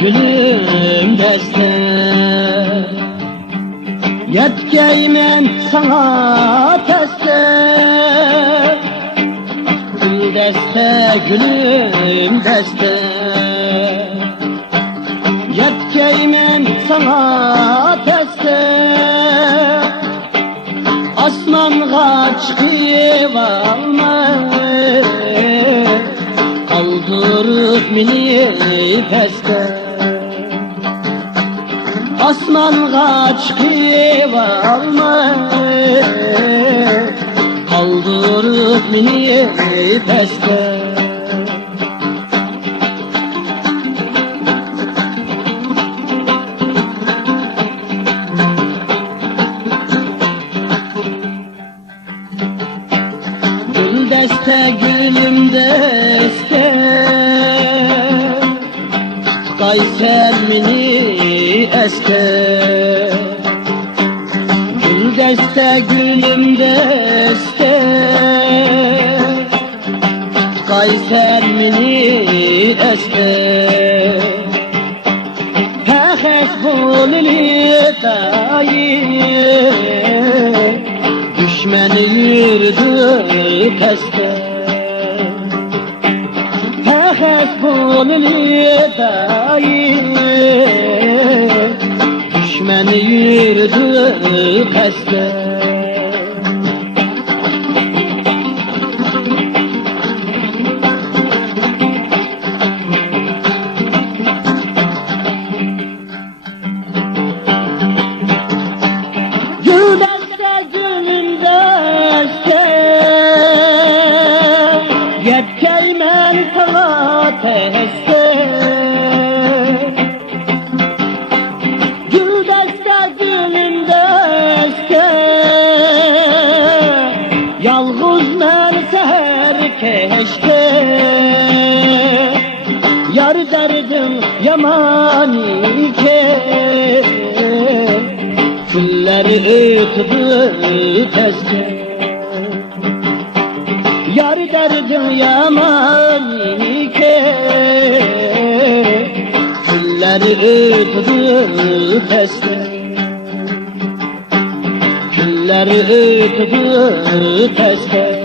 gülüm deste. Yetkeymen sana teste. Gül deste gülüm deste. Yetkeymen sana teste. Asmanğa çıkıp alma, kaldırıp mini peste. Asmanğa çıkıp alma, kaldırıp mini peste. Gül deste gülüm deste, Kayser mini este. Gül deste gülüm deste, Kayser mini este. Pekes bulili dayı, düşmeni yürüdü peste. Pekes bulili dayı, düşmeni yürüdü peste. Gül deste gülüm deste, yetkeymen sana teste. Gül deste gülüm deste, yalğız mən seher keşke. Yar derdim yaman iken, külleri ötüdü tezke. Yar derdim yaman iken, külleri ötüdü tezke. Külleri ötüdü tezke.